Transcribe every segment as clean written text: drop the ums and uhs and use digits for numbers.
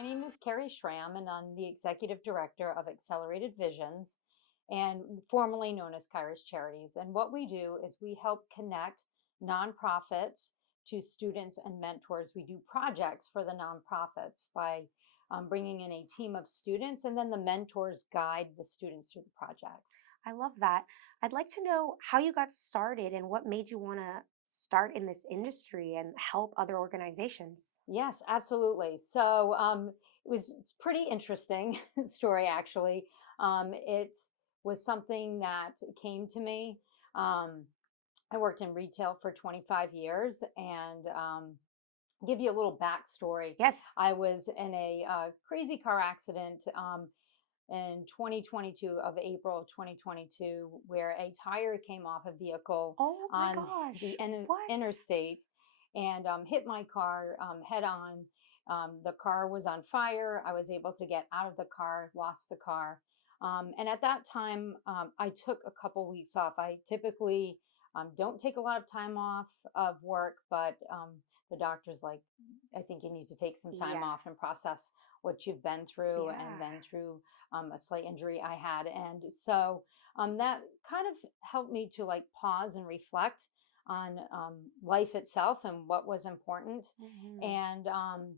my name is Kerrie Schram, and I'm the executive director of Accelerated Visions, and formerly known as Kairos Charities. And what we do is we help connect nonprofits to students and mentors. We do projects for the nonprofits by bringing in a team of students, and then the mentors guide the students through the projects. I love that. I'd like to know how you got started and what made you want to start in this industry and help other organizations. Yes, absolutely. So it's pretty interesting story actually. It was something that came to me. Um, I worked in retail for 25 years, and give you a little backstory. Yes. I was in a crazy car accident in 2022 of April 2022, where a tire came off a vehicle Oh my on gosh. the What? interstate and hit my car head on. The car was on fire. I was able to get out of the car, lost the car. And at that time, I took a couple weeks off. I typically don't take a lot of time off of work, but the doctor's like, I think you need to take some time Yeah. off and process what you've been through, and Yeah. then through a slight injury I had. And so that kind of helped me to like pause and reflect on life itself and what was important. Mhm. And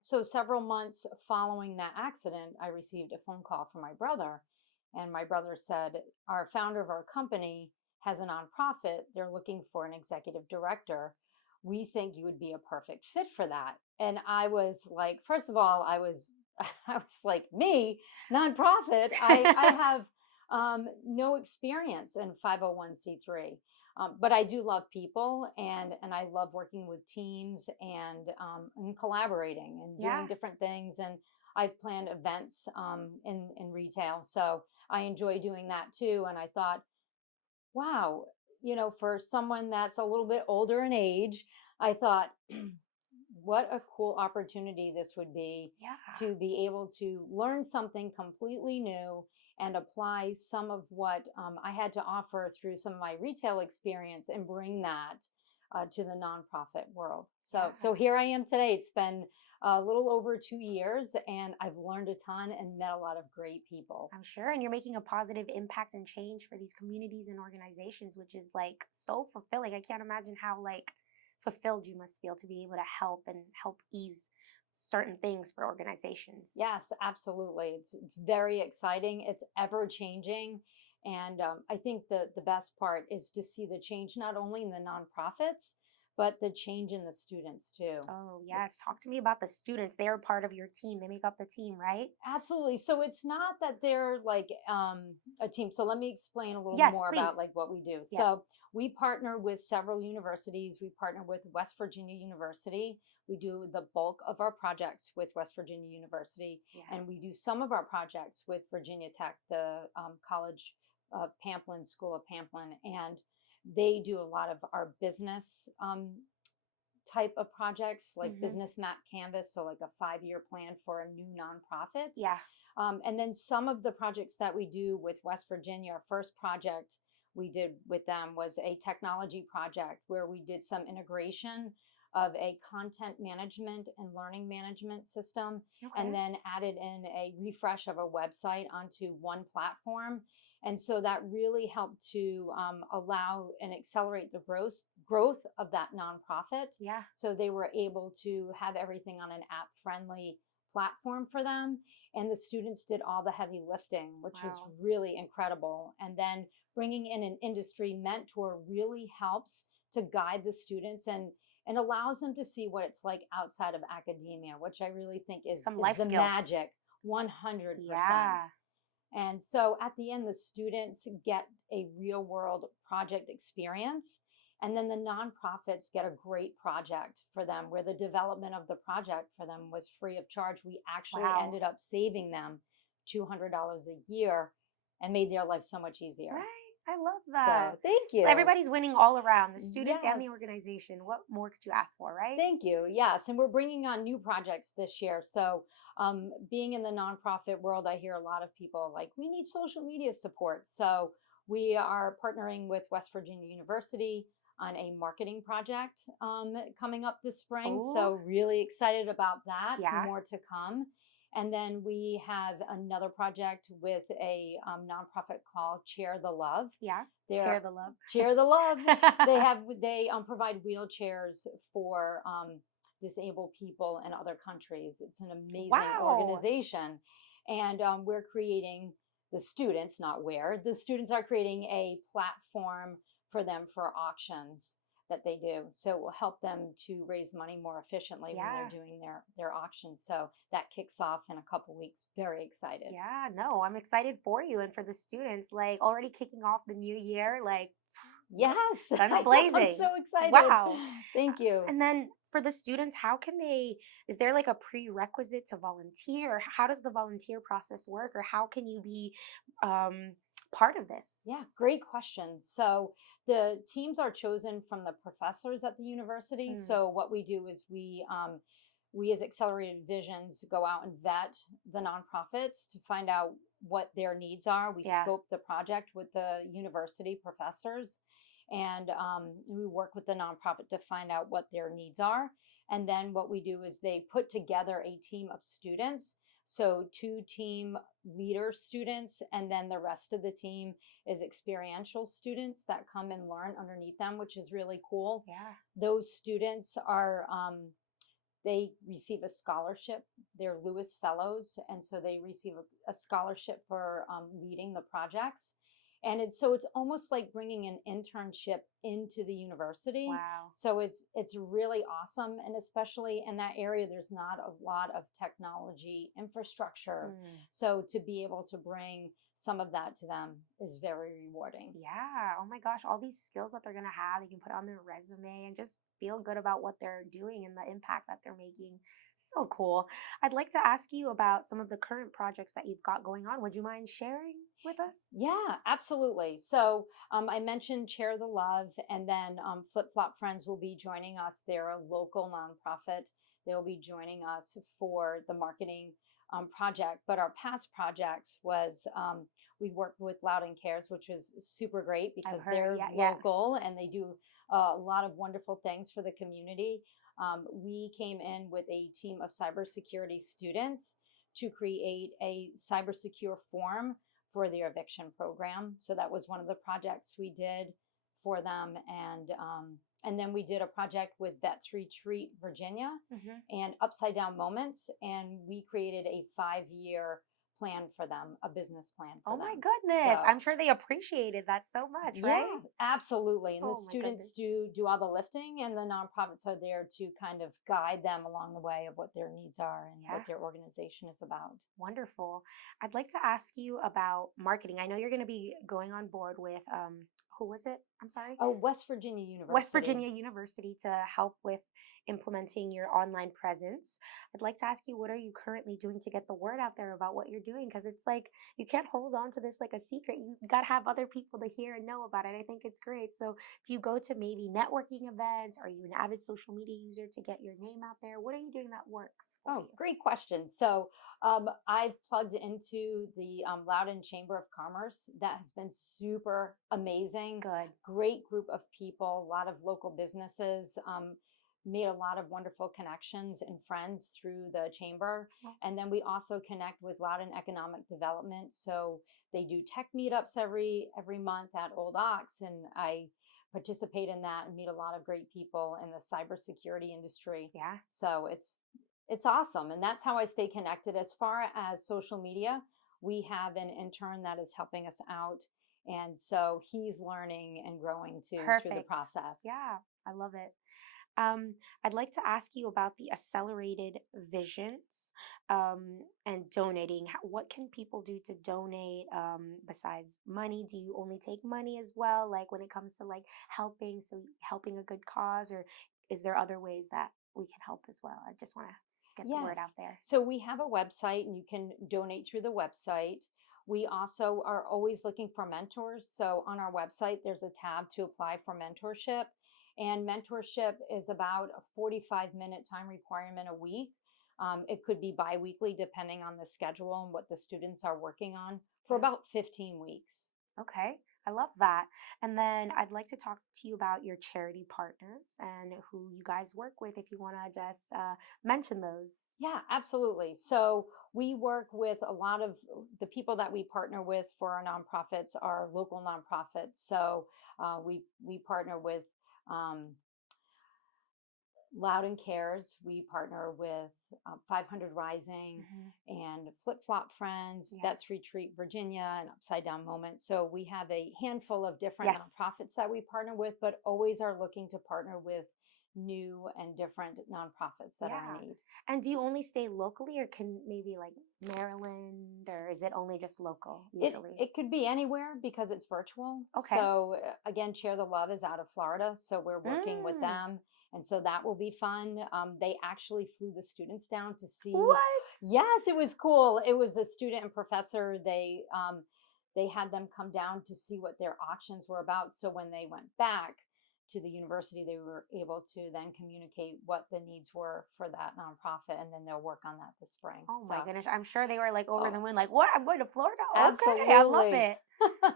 so several months following that accident, I received a phone call from my brother. And my brother said, our founder of our company has a nonprofit. They're looking for an executive director. We think you would be a perfect fit for that. And I was like, first of all, I was like, me, nonprofit. I have no experience in 501c3. But I do love people, and I love working with teams and collaborating and Yeah. doing different things. And I've planned events in retail, so I enjoy doing that too. And I thought, wow, for someone that's a little bit older in age, I thought, what a cool opportunity this would be Yeah. to be able to learn something completely new and apply some of what I had to offer through some of my retail experience and bring that to the nonprofit world. So here I am today. It's been a little over 2 years, and I've learned a ton and met a lot of great people. I'm sure. And you're making a positive impact and change for these communities and organizations, which is like so fulfilling. I can't imagine how like fulfilled you must feel to be able to help and help ease certain things for organizations. Yes, absolutely. It's very exciting. It's ever changing, and I think the best part is to see the change not only in the nonprofits, but the change in the students too. Oh, yes. It's Talk to me about the students. They are part of your team. They make up the team, right? absolutely. So it's not that they're like a team. So let me explain a little Yes, more please. about like what we do. Yes. So we partner with several universities. We partner with West Virginia University. We do the bulk of our projects with West Virginia University, Yeah. and we do some of our projects with Virginia Tech, the College of Pamplin, School of Pamplin, and they do a lot of our business type of projects, like Mhm. business map canvas, so like a 5-year plan for a new nonprofit. Yeah. And then some of the projects that we do with West Virginia, our first project we did with them was a technology project where we did some integration of a content management and learning management system, Okay. and then added in a refresh of a website onto one platform. And so that really helped to allow and accelerate the growth of that nonprofit. Yeah. So they were able to have everything on an app friendly platform for them. And the students did all the heavy lifting, which was Wow. really incredible. And then bringing in an industry mentor really helps to guide the students and allows them to see what it's like outside of academia, which I really think is Some life the skills. magic 100%. Yeah. And so at the end, the students get a real world project experience. And then the nonprofits get a great project for them where the development of the project for them was free of charge. We actually Wow. ended up saving them $200 a year and made their life so much easier. Right. I love that. So thank you. Everybody's winning all around, the students and the Yes. organization. What more could you ask for, right? Thank you. Yes. And we're bringing on new projects this year. So, being in the nonprofit world, I hear a lot of people like, we need social media support. So, we are partnering with West Virginia University on a marketing project coming up this spring. Oh, So really excited about that. yeah, More to come. And then we have another project with a nonprofit called Share the Love. yeah. Share They're the love. Share the Love. They provide wheelchairs for disabled people in other countries. It's an amazing Wow. organization, and we're creating the students are creating a platform for them for auctions that they do. So it will help them to raise money more efficiently when they're Yeah. doing their auctions. So that kicks off in a couple weeks. Very excited. Yeah, no, I'm excited for you and for the students. Like already kicking off the new year, like Yes, guns I know. I'm so blazing. excited. Wow. Thank you. And then for the students, how can they, is there like a prerequisite to volunteer? Or how does the volunteer process work? Or how can you be um, part of this? Yeah, great question. So the teams are chosen from the professors at the university. Mm, So what we do is we as Accelerated Visions go out and vet the nonprofits to find out what their needs are. We yeah. scope the project with the university professors, and we work with the nonprofit to find out what their needs are. And then what we do is they put together a team of students. So two team leader students, and then the rest of the team is experiential students that come and learn underneath them, which is really cool. Yeah. Those students are they receive a scholarship. They're Lewis Fellows, and so they receive a scholarship for leading the projects. And it's almost like bringing an internship into the university. Wow. So it's really awesome, and especially in that area, there's not a lot of technology infrastructure. Mm. So to be able to bring some of that to them is very rewarding. Yeah. Oh my gosh. All these skills that they're going to have, they can put on their resume and just feel good about what they're doing and the impact that they're making. So cool. I'd like to ask you about some of the current projects that you've got going on. Would you mind sharing with us? Yeah, absolutely. So I mentioned Share the Love, and then Flip Flop Friends will be joining us. They're a local nonprofit. They'll be joining us for the marketing project. But our past projects was we worked with Loud and Cares, which was super great I've because heard. they're Yeah. Yeah. local and they do a lot of wonderful things for the community. We came in with a team of cybersecurity students to create a cyber secure form for their eviction program. So that was one of the projects we did for them, and then we did a project with Vets Retreat Virginia Hmm. and Upside Down Moments, and we created a 5-year plan for them, a business plan Oh for my them. goodness. So I'm sure they appreciated that so much, yeah, right? absolutely. And the Oh my students goodness. do all the lifting, and the nonprofits are there to kind of guide them along the way of what their needs are and Yeah. what their organization is about. Wonderful. I'd like to ask you about marketing. I know you're going to be going on board with, who was it? I'm sorry. Oh, West Virginia West University. Virginia University to help with implementing your online presence. I'd like to ask you, what are you currently doing to get the word out there about what you're doing? Because it's like you can't hold on to this like a secret. You got to have other people to hear and know about it. I think it's great. So, do you go to maybe networking events? Are you an avid social media user to get your name out there? What are you doing that works for Oh, you? great question. So I've plugged into the Loudoun Chamber of Commerce. That has been super amazing. Good. Great group of people, a lot of local businesses. Made a lot of wonderful connections and friends through the chamber. Oh, And then we also connect with Loudoun Economic Development. So they do tech meetups every month at Old Ox, and I participate in that and meet a lot of great people in the cybersecurity industry. yeah. So it's awesome, and that's how I stay connected. As far as social media, we have an intern that is helping us out, and so he's learning and growing too through the Perfect. process. Yeah, I love it. I'd like to ask you about the accelerated visions and donating. What can people do to donate besides money? Do you only take money as well, like when it comes to like helping, so helping a good cause, or is there other ways that we can help as well? I just want to get the word out Yes. there. So we have a website, and you can donate through the website. We also are always looking for mentors. So on our website, there's a tab to apply for mentorship. And mentorship is about a 45-minute time requirement a week. It could be biweekly, depending on the schedule and what the students are working on, for Yeah. about 15 weeks. Okay. I love that. And then I'd like to talk to you about your charity partners and who you guys work with if you want to just mention those. Yeah, absolutely. So we work with a lot of the people that we partner with for our nonprofits are local nonprofits. So we partner with um, Loud and Cares. We partner with 500 Rising Hmm. and Flip Flop Friends, Yeah. That's Retreat Virginia, and Upside Down Moment. So we have a handful of different Yes. nonprofits that we partner with, but always are looking to partner with new and different nonprofits that are Yeah. in need. And do you only stay locally or can maybe like Maryland or is it only just local It usually? it could be anywhere because it's virtual. Okay. So again, Share the Love is out of Florida, so we're working with Mm. them, and so that will be fun. They actually flew the students down to see. What? Yes, it was cool. It was a student and professor. They had them come down to see what their auctions were about. So when they went back to the university, they were able to then communicate what the needs were for that nonprofit, and then they'll work on that this spring. Oh So, my goodness. I'm sure they were like over the oh, moon, like, what? I'm going to Florida? Okay. I love absolutely. it.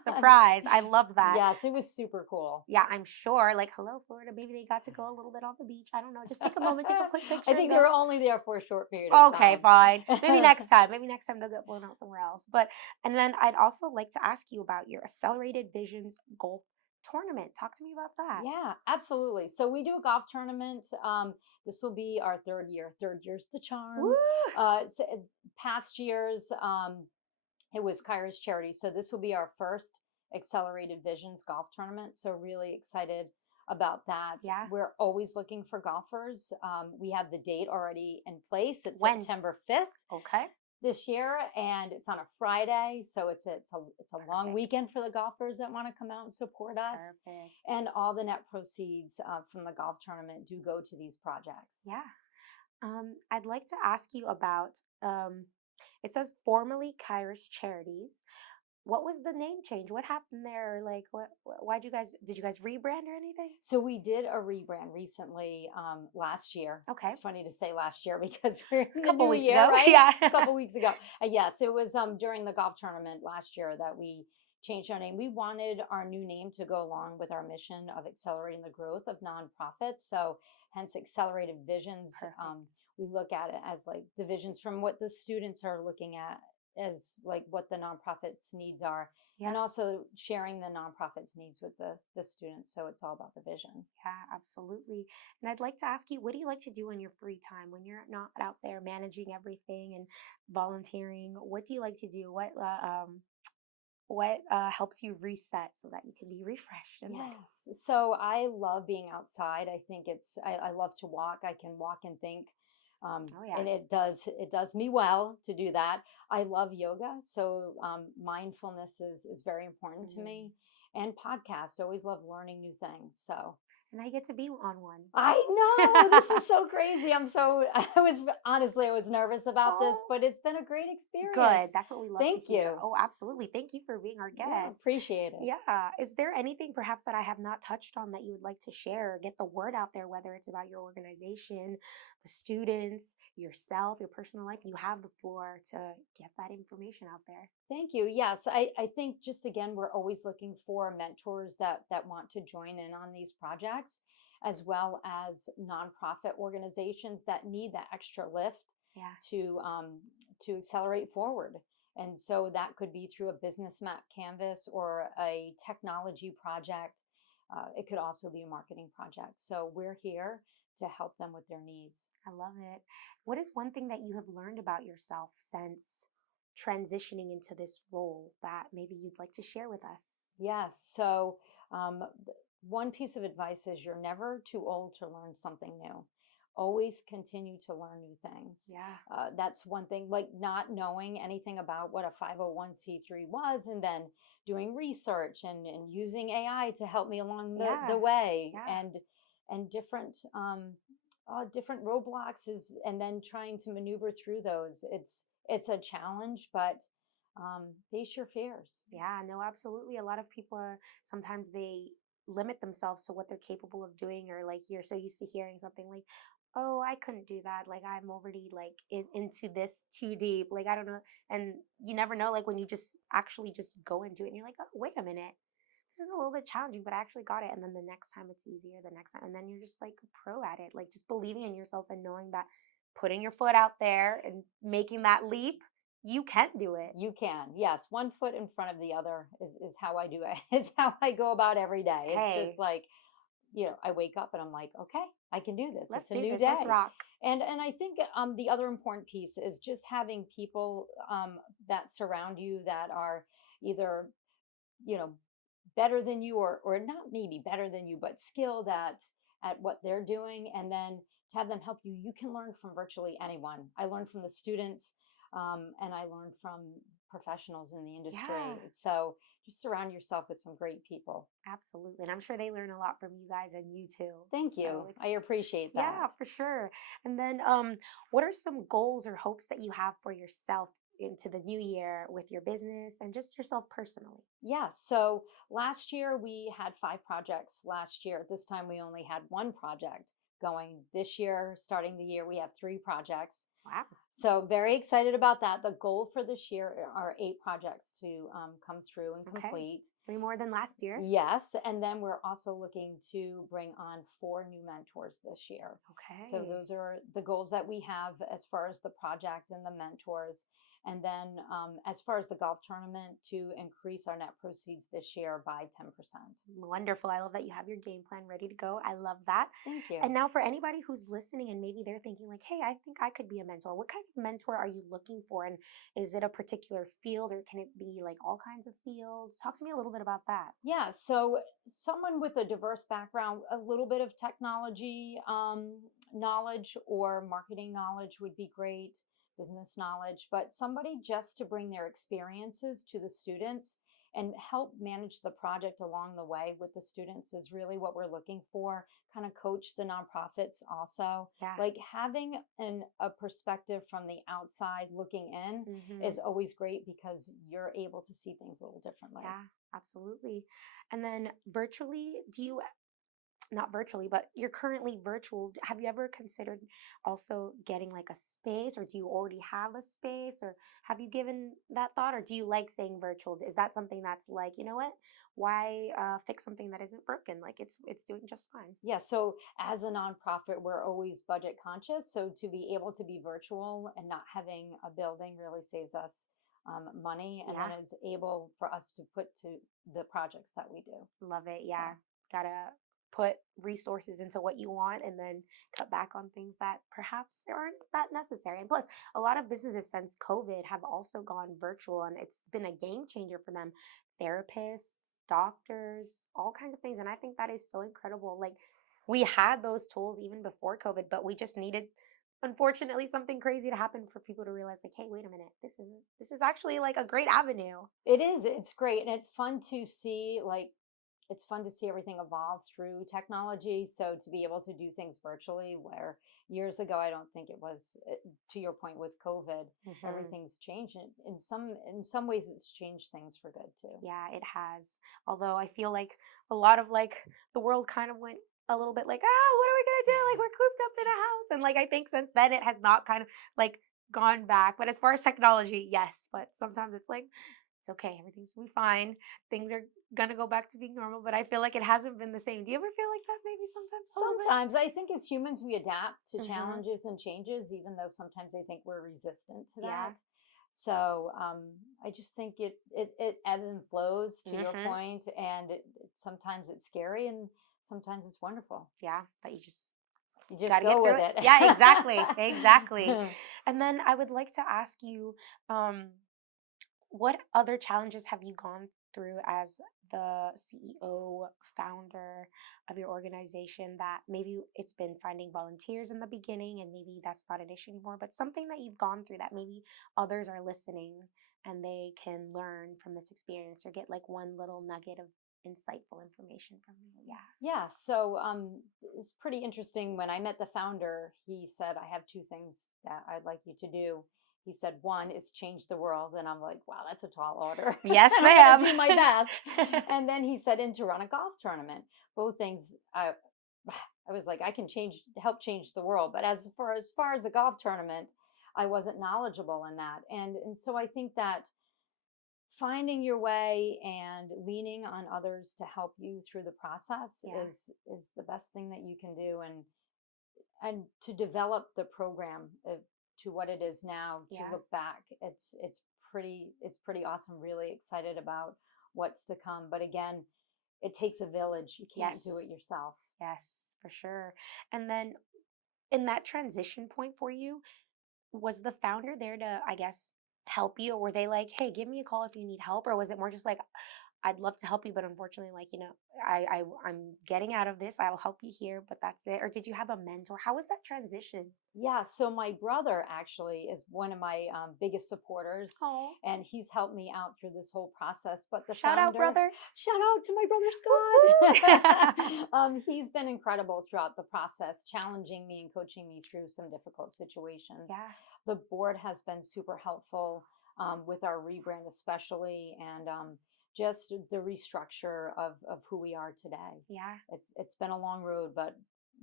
Surprise. I love that. Yes, it was super cool. Yeah, I'm sure. Like, hello, Florida. Maybe they got to go a little bit on the beach. I don't know. Just take a moment, take a quick I picture and think they were go. only there for a short period of Okay, time. fine. Maybe next time. Maybe next time they'll get blown out somewhere else. But, and then I'd also like to ask you about your Accelerated Visions Golf Tournament. Talk to me about that. Yeah, absolutely. So we do a golf tournament. This will be our third year. Third year's the charm. Woo! Past years, it was Kyra's charity. So this will be our first Accelerated Visions golf tournament. So really excited about that. Yeah. We're always looking for golfers. We have the date already in place. It's When? September 5th Okay. this year, and it's on a Friday, so it's a long Perfect. weekend for the golfers that want to come out and support us. Perfect. And all the net proceeds from the golf tournament do go to these projects. Yeah. I'd like to ask you about it says formerly Kairos Charities. What was the name change? What happened there? Like, why'd you guys, did you guys rebrand or anything? So we did a rebrand recently last year. Okay. It's funny to say last year because we're in A the couple new weeks year, ago. right? Yeah. A couple weeks ago. Yes, it was during the golf tournament last year that we changed our name. We wanted our new name to go along with our mission of accelerating the growth of nonprofits. So hence Accelerated Visions. Perfect. We look at it as like the visions from what the students are looking at as like what the nonprofits needs are, Yeah. and also sharing the nonprofits needs with the students. So it's all about the vision. Yeah, absolutely. And I'd like to ask you, what do you like to do in your free time when you're not out there managing everything and volunteering? What do you like to do? What helps you reset so that you can be refreshed and ready? Yes. So I love being outside. I think I love to walk. I can walk and think. Oh yeah. And it does me well to do that. I love yoga. So mindfulness is very important to me. And podcasts. Always love learning new things. So And I get to be on one. I know this is so crazy. I was nervous about this, Oh, but it's been a great good. experience. That's what we love Thank to hear. you. Oh, absolutely. Thank you for being our Yeah, guest. appreciate it. Yeah. Is there anything perhaps that I have not touched on that you would like to share or get the word out there, whether it's about your organization, the students, yourself, your personal life? You have the floor to get that information out there. Thank you. Yes, I think just again, we're always looking for mentors that want to join in on these projects, as well as nonprofit organizations that need that extra lift Yeah. to accelerate forward. And so that could be through a business map canvas or a technology project. It could also be a marketing project. So we're here to help them with their needs. I love it. What is one thing that you have learned about yourself since transitioning into this role that maybe you'd like to share with us? Yes. So, one piece of advice is you're never too old to learn something new. Always continue to learn new things. Yeah. That's one thing, like not knowing anything about what a 501(c)(3) was, and then doing research and using AI to help me along the Yeah. way, Yeah. and different roadblocks and then trying to maneuver through those. It's a challenge, but face your fears. Yeah, no, absolutely. A lot of people are sometimes they limit themselves to what they're capable of doing, or like you're so used to hearing something like, "Oh, I couldn't do that. Like I'm already like into this too deep. Like I don't know." And you never know. Like when you just actually just go into it, and you're like, "Oh, wait a minute. this is a little bit challenging, but I actually got it. And then the next time it's easier, the next time. And then you're just like a pro at it, like just believing in yourself and knowing that putting your foot out there and making that leap, you can do it. You can, yes. One foot in front of the other is how I do it. Is how I go about every day. It's just Hey, like, I wake up and I'm like, okay, I can do this. let's It's a do new this. Let's day. rock. And I think the other important piece is just having people that surround you that are either, you know, better than you, or not maybe better than you, but skilled at what they're doing, and then to have them help you. You can learn from virtually anyone. I learned from the students, and I learned from professionals in the industry. Yeah. So just surround yourself with some great people. Absolutely. And I'm sure they learn a lot from you guys and you too. Thank So you. it's I appreciate that. yeah, for sure. And then what are some goals or hopes that you have for yourself into the new year with your business and just yourself personally? Yeah. So last year we had 5 projects last year. This time we only had one project going. This year, starting the year, we have 3 projects. Wow. So very excited about that. The goal for this year are 8 projects to come through and Okay. complete. 3 more than last year. Yes, and then we're also looking to bring on 4 new mentors this year. So Okay. those are the goals that we have as far as the project and the mentors. And then as far as the golf tournament, to increase our net proceeds this year by 10%. Wonderful. I love that you have your game plan ready to go. I love that. Thank you. And now for anybody who's listening and maybe they're thinking like, "Hey, I think I could be a mentor." What kind of mentor are you looking for? And is it a particular field or can it be like all kinds of fields? Talk to me a little bit about that. Yeah, so someone with a diverse background, a little bit of technology knowledge or marketing knowledge would be great, business knowledge, but somebody just to bring their experiences to the students and help manage the project along the way with the students is really what we're looking for. Kind of coach the nonprofits also. Yeah. Like having a perspective from the outside looking in Mhm. is always great because you're able to see things a little differently. Yeah, absolutely. And then virtually, do you not virtually, but you're currently virtual. Have you ever considered also getting like a space, or do you already have a space, or have you given that thought, or do you like staying virtual? Is that something that's like, you know what? Why fix something that isn't broken? Like it's doing just fine. Yeah, so as a nonprofit, we're always budget conscious. So to be able to be virtual and not having a building really saves us money, and then Yeah, is able for us to put to the projects that we do. love it. So Yeah, gotta put resources into what you want and then cut back on things that perhaps aren't that necessary. And plus, a lot of businesses since COVID have also gone virtual and it's been a game changer for them. Therapists, doctors, all kinds of things. And I think that is so incredible. Like we had those tools even before COVID, but we just needed unfortunately something crazy to happen for people to realize like, hey, wait a minute, this is actually like a great avenue. it is, it's great. And it's fun to see, like, it's fun to see everything evolve through technology. So to be able to do things virtually, where years ago, I don't think it was, to your point with COVID, Mhm. everything's changed. And in some ways, it's changed things for good too. Yeah, it has. Although I feel like a lot of like the world kind of went a little bit like, what are we gonna do? Like we're cooped up in a house. And like I think since then it has not kind of like gone back. But as far as technology, yes. But sometimes it's like it's okay, everything's gonna be fine. Things are gonna go back to being normal. But I feel like it hasn't been the same. Do you ever feel like that maybe sometimes a little bit? Sometimes I think as humans, we adapt to Mm-hmm. challenges and changes, even though sometimes I think we're resistant to Yeah. that. So I just think it ebbs and flows to your Mm-hmm. point, and sometimes it's scary and sometimes it's wonderful. Yeah. But you just You just gotta go get with through it. it. Yeah, exactly. Exactly. And then I would like to ask you, um, what other challenges have you gone through as the CEO, founder of your organization that maybe it's been finding volunteers in the beginning and maybe that's not an issue anymore, but something that you've gone through that maybe others are listening and they can learn from this experience or get like one little nugget of insightful information from you? Yeah. Yeah, so it's pretty interesting. When I met the founder, he said, I have 2 things that I'd like you to do. He said, one is change the world. And I'm like, wow, that's a tall order. Yes, I'm ma'am. going to do my best. And then he said, and to run a golf tournament. Both things, I was like, I can help change the world. But as far as a golf tournament, I wasn't knowledgeable in that. And so I think that finding your way and leaning on others to help you through the process Yeah. is the best thing that you can do. And to develop the program to what it is now, to Yeah. look back, it's pretty awesome. Really excited about what's to come. But again, it takes a village. You can't do Yes. it yourself. Yes, for sure. And then in that transition point for you, was the founder there to, I guess, help you? Or were they like, hey, give me a call if you need help? Or was it more just like, I'd love to help you, but unfortunately, like, I'm getting out of this. I'll help you here, but that's it. Or did you have a mentor? How was that transition? Yeah, so my brother actually is one of my biggest supporters, Oh, and he's helped me out through this whole process. But the shout out, founder, brother. shout out to my brother Woo-hoo. Scott. He's been incredible throughout the process, challenging me and coaching me through some difficult situations. Yeah, The board has been super helpful with our rebrand, especially, and just the restructure of who we are today. yeah, It's been a long road, but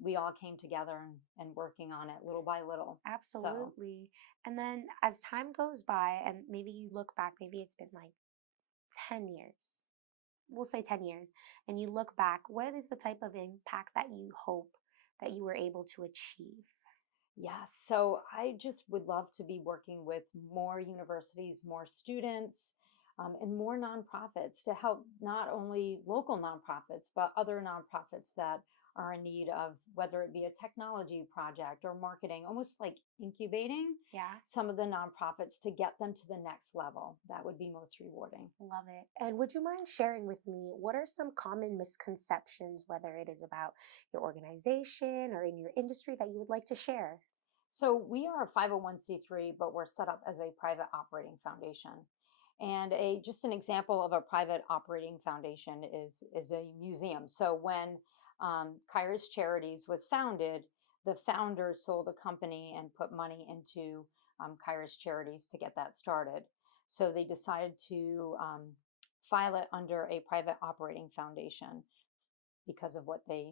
we all came together and working on it little by little. So, absolutely. And then as time goes by, and maybe you look back, maybe it's been like 10 years, we'll say 10 years, and you look back, what is the type of impact that you hope that you were able to achieve? yeah, so I just would love to be working with more universities, more students, and more nonprofits to help not only local nonprofits, but other nonprofits that are in need of whether it be a technology project or marketing, almost like incubating Yeah, some of the nonprofits to get them to the next level. That would be most rewarding. love it. And would you mind sharing with me what are some common misconceptions, whether it is about your organization or in your industry, that you would like to share? So we are a 501c3, but we're set up as a private operating foundation. And a just an example of a private operating foundation is a museum. So when Kairos Charities was founded, the founders sold a company and put money into Kairos Charities to get that started. So they decided to file it under a private operating foundation because of what they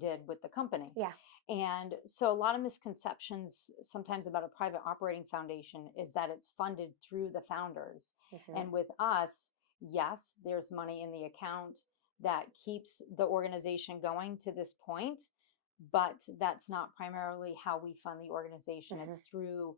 did with the company. Yeah. And so a lot of misconceptions sometimes about a private operating foundation is that it's funded through the founders. Hmm. And with us, yes, there's money in the account that keeps the organization going to this point, but that's not primarily how we fund the organization. Hmm. It's through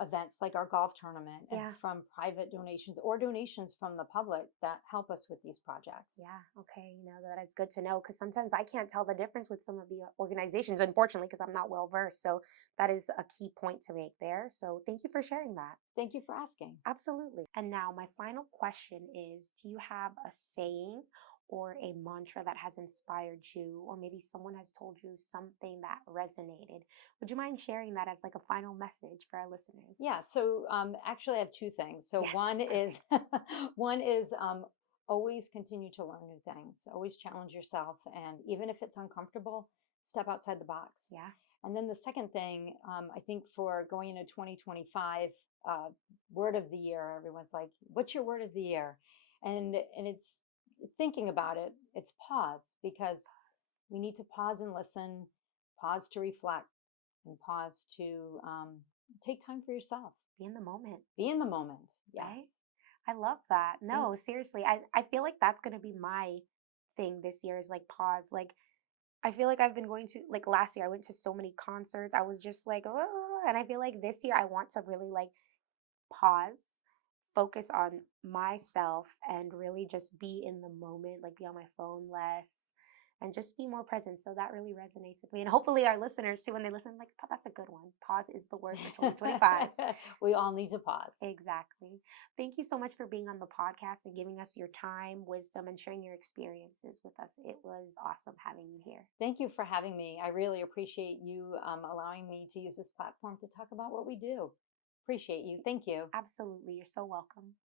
events like our golf tournament and Yeah. from private donations or donations from the public that help us with these projects. Yeah. Okay. That is good to know because sometimes I can't tell the difference with some of the organizations, unfortunately, because I'm not well versed. So that is a key point to make there. So thank you for sharing that. Thank you for asking. Absolutely. And now, my final question is, do you have a saying or a mantra that has inspired you, or maybe someone has told you something that resonated? Would you mind sharing that as like a final message for our listeners? Yeah, so actually, I have two things. So Yes. one is Perfect. one is always continue to learn new things. Always challenge yourself, and even if it's uncomfortable, step outside the box. Yeah. And then the second thing, I think for going into 2025, word of the year, everyone's like, "What's your word of the year?" And it's thinking about it. It's pause because we need to pause and listen, pause to reflect, and pause to take time for yourself. Be in the moment, Be in the moment. right? Yes. I love that. No, Thanks. seriously. I feel like that's going to be my thing this year is like pause. Like, I feel like I've been going to, like last year, I went to so many concerts. I was just like, oh, and I feel like this year I want to really like pause, focus on myself, and really just be in the moment, like be on my phone less and just be more present. So that really resonates with me. And hopefully our listeners too, when they listen, like, that's a good one. Pause is the word for 2025. We all need to pause. Exactly. Thank you so much for being on the podcast and giving us your time, wisdom, and sharing your experiences with us. It was awesome having you here. Thank you for having me. I really appreciate you allowing me to use this platform to talk about what we do. Appreciate you. Thank you. Absolutely. You're so welcome.